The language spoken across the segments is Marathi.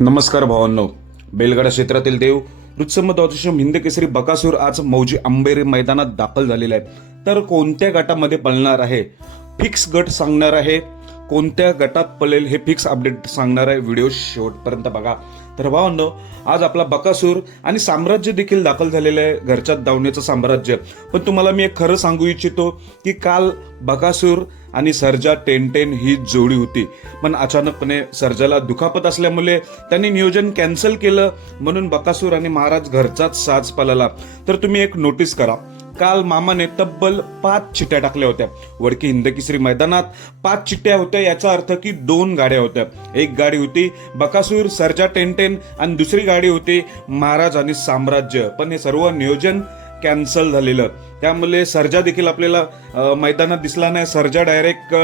नमस्कार भावांनो. बेलगाडा क्षेत्रातील देव रुत्सम द्वादशम हिंद केसरी बकासूर आज मौजी अंबेरी मैदानात दाखल झालेला आहे. तर कोणत्या गटामध्ये पळणार आहे, फिक्स गट सांगणार आहे, कोणत्या गटात पळेल हे फिक्स अपडेट सांगणार आहे. व्हिडिओ शेवटपर्यंत बघा. तर भावांनो, आज आपला बकासूर आणि साम्राज्य देखील दाखल झालेलं आहे, घरच्यात धावण्याचं साम्राज्य. पण तुम्हाला मी एक खरं सांगू इच्छितो की काल बकासूर आणि सर्जा 10-10 ही जोडी होती, पण अचानकपणे सर्जाला दुखापत असल्यामुळे त्यांनी नियोजन कॅन्सल केलं, म्हणून बकासूर आणि महाराज घरचाच साज पळाला. तर तुम्ही एक नोटीस करा, काल मामाने तब्बल 5 चिट्ट्या टाकल्या होत्या वडकी हिंदकेसरी मैदानात. 5 चिट्ट्या होत्या, याचा अर्थ की 2 गाड्या होत्या. एक गाडी होती बकासूर सर्जा 10-10 आणि दुसरी गाडी होती महाराज आणि साम्राज्य. पण हे सर्व नियोजन कॅन्सल झालेलं, त्यामुळे सर्जा देखील आपल्याला मैदानात दिसला नाही. सर्जा डायरेक्ट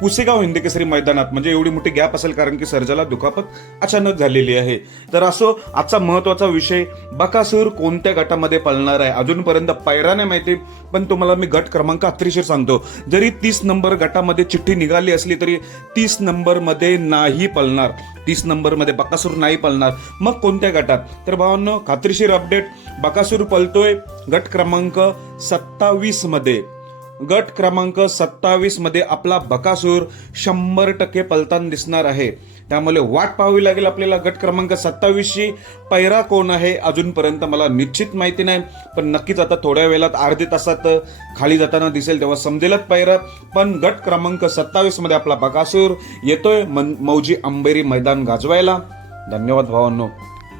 पुसेगाव हिंदकेसरी मैदानात, म्हणजे एवढी मोठी गॅप असेल कारण की सर्जाला दुखापत अचानक झालेली आहे. तर असो, आजचा महत्वाचा विषय बकासूर कोणत्या गटामध्ये पळणार आहे. अजूनपर्यंत पायरा नाही माहिती, पण तुम्हाला मी गट क्रमांक खात्रीशीर सांगतो, जरी 30 नंबर गटामध्ये चिठ्ठी निघाली असली तरी 30 नंबर मध्ये नाही पळणार. 30 नंबर मध्ये बकासूर नाही पळणार. मग कोणत्या गटात? तर भावांनो, खात्रीशीर अपडेट, बकासूर पळतोय गट क्रमांक 27 मध्ये. गट क्रमांक 27 मध्ये आपला बकासूर 100% पलताना दिसणार आहे. त्यामुळे वाट पाहावी लागेल आपल्याला गट क्रमांक 27 ची. पैरा कोण आहे अजूनपर्यंत मला निश्चित माहिती नाही, पण नक्कीच आता थोड्या वेळात अर्ध्या तासात खाली जाताना दिसेल, तेव्हा समजेलच पैरा. पण गट क्रमांक 27 मध्ये आपला बकासूर येतोय मौजी अंबेरी मैदान गाजवायला. धन्यवाद भावांनो.